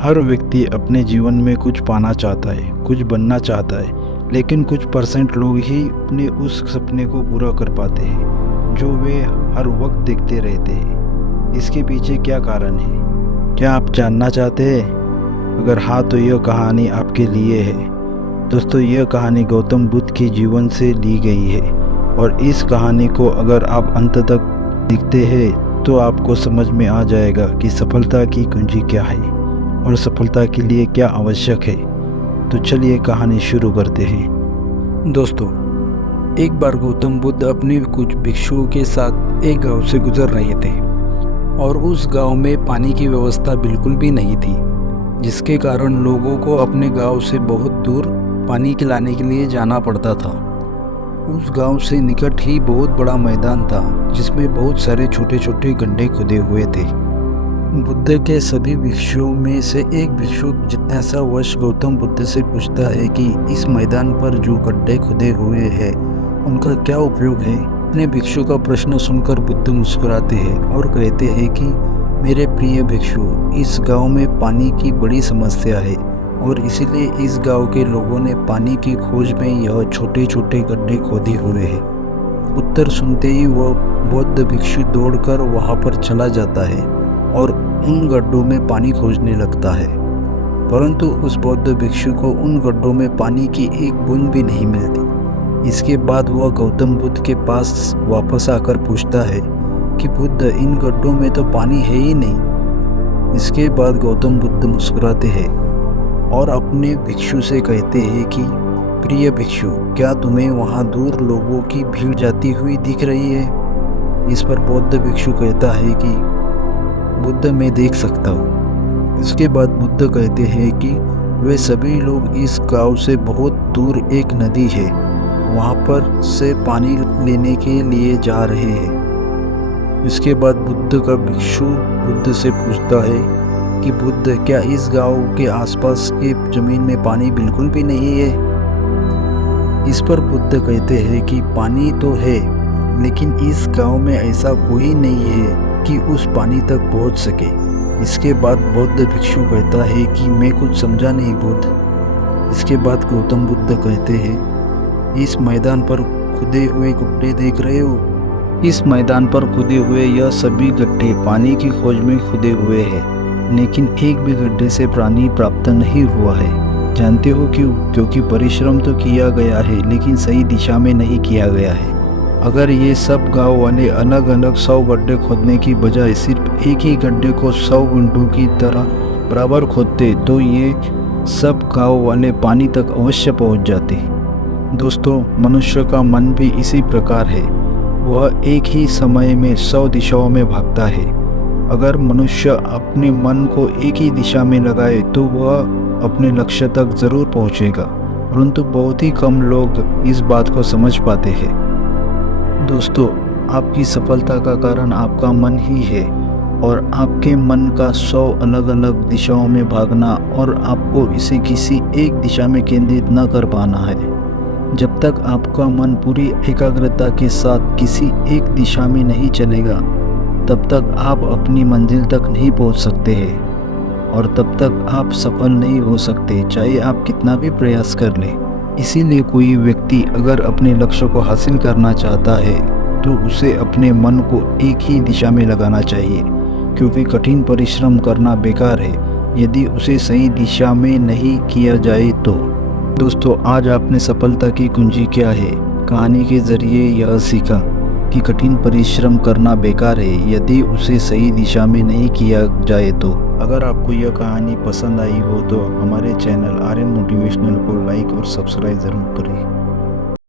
हर व्यक्ति अपने जीवन में कुछ पाना चाहता है, कुछ बनना चाहता है, लेकिन कुछ परसेंट लोग ही अपने उस सपने को पूरा कर पाते हैं जो वे हर वक्त देखते रहते हैं। इसके पीछे क्या कारण है, क्या आप जानना चाहते हैं? अगर हाँ तो यह कहानी आपके लिए है। दोस्तों, यह कहानी गौतम बुद्ध के जीवन से ली गई है और इस कहानी को अगर आप अंत तक देखते हैं तो आपको समझ में आ जाएगा कि सफलता की कुंजी क्या है और सफलता के लिए क्या आवश्यक है। तो चलिए कहानी शुरू करते हैं। दोस्तों, एक बार गौतम बुद्ध अपने कुछ भिक्षुओं के साथ एक गांव से गुजर रहे थे और उस गांव में पानी की व्यवस्था बिल्कुल भी नहीं थी, जिसके कारण लोगों को अपने गांव से बहुत दूर पानी लाने के लिए जाना पड़ता था। उस गांव से निकट ही बहुत बड़ा मैदान था जिसमें बहुत सारे छोटे छोटे गड्ढे खुदे हुए थे। बुद्ध के सभी भिक्षुओं में से एक भिक्षु जिज्ञासा वश गौतम बुद्ध से पूछता है कि इस मैदान पर जो गड्ढे खुदे हुए हैं उनका क्या उपयोग है। अपने भिक्षु का प्रश्न सुनकर बुद्ध मुस्कुराते हैं और कहते हैं कि मेरे प्रिय भिक्षु, इस गांव में पानी की बड़ी समस्या है और इसीलिए इस गांव के लोगों ने पानी की खोज में यह छोटे छोटे गड्ढे खोदे हुए हैं। उत्तर सुनते ही वह बौद्ध भिक्षु दौड़कर वहां पर चला जाता है और उन गड्ढों में पानी खोजने लगता है, परंतु उस बौद्ध भिक्षु को उन गड्ढों में पानी की एक बूंद भी नहीं मिलती। इसके बाद वह गौतम बुद्ध के पास वापस आकर पूछता है कि बुद्ध, इन गड्ढों में तो पानी है ही नहीं। इसके बाद गौतम बुद्ध मुस्कुराते हैं और अपने भिक्षु से कहते हैं कि प्रिय भिक्षु, क्या तुम्हें वहाँ दूर लोगों की भीड़ जाती हुई दिख रही है? इस पर बौद्ध भिक्षु कहता है कि बुद्ध, मैं देख सकता हूँ। इसके बाद बुद्ध कहते हैं कि वे सभी लोग इस गांव से बहुत दूर एक नदी है वहाँ पर से पानी लेने के लिए जा रहे हैं। इसके बाद बुद्ध का भिक्षु बुद्ध से पूछता है कि बुद्ध, क्या इस गांव के आसपास के जमीन में पानी बिल्कुल भी नहीं है? इस पर बुद्ध कहते हैं कि पानी तो है, लेकिन इस गांव में ऐसा कोई नहीं है कि उस पानी तक पहुंच सके। इसके बाद बौद्ध भिक्षु कहता है कि मैं कुछ समझा नहीं बुद्ध। इसके बाद गौतम बुद्ध कहते हैं, इस मैदान पर खुदे हुए गड्ढे देख रहे हो? इस मैदान पर खुदे हुए यह सभी गड्ढे पानी की खोज में खुदे हुए हैं, लेकिन एक भी गड्ढे से पानी प्राप्त नहीं हुआ है। जानते हो क्यों? क्योंकि परिश्रम तो किया गया है लेकिन सही दिशा में नहीं किया गया है। अगर ये सब गांव वाले अलग अलग 100 गड्ढे खोदने की बजाय सिर्फ एक ही गड्ढे को 100 गुंडों की तरह बराबर खोदते तो ये सब गांव वाले पानी तक अवश्य पहुंच जाते। दोस्तों, मनुष्य का मन भी इसी प्रकार है। वह एक ही समय में 100 दिशाओं में भागता है। अगर मनुष्य अपने मन को एक ही दिशा में लगाए तो वह अपने लक्ष्य तक जरूर पहुंचेगा, परंतु बहुत ही कम लोग इस बात को समझ पाते हैं। दोस्तों, आपकी सफलता का कारण आपका मन ही है और आपके मन का 100 अलग अलग दिशाओं में भागना और आपको इसे किसी एक दिशा में केंद्रित न कर पाना है। जब तक आपका मन पूरी एकाग्रता के साथ किसी एक दिशा में नहीं चलेगा तब तक आप अपनी मंजिल तक नहीं पहुंच सकते हैं और तब तक आप सफल नहीं हो सकते, चाहे आप कितना भी प्रयास कर लें। इसीलिए कोई व्यक्ति अगर अपने लक्ष्य को हासिल करना चाहता है तो उसे अपने मन को एक ही दिशा में लगाना चाहिए, क्योंकि कठिन परिश्रम करना बेकार है यदि उसे सही दिशा में नहीं किया जाए तो। दोस्तों, आज आपने सफलता की कुंजी क्या है कहानी के जरिए यह सीखा कि कठिन परिश्रम करना बेकार है यदि उसे सही दिशा में नहीं किया जाए तो। अगर आपको यह कहानी पसंद आई हो तो हमारे चैनल आर्यन मोटिवेशनल को लाइक और सब्सक्राइब ज़रूर करें।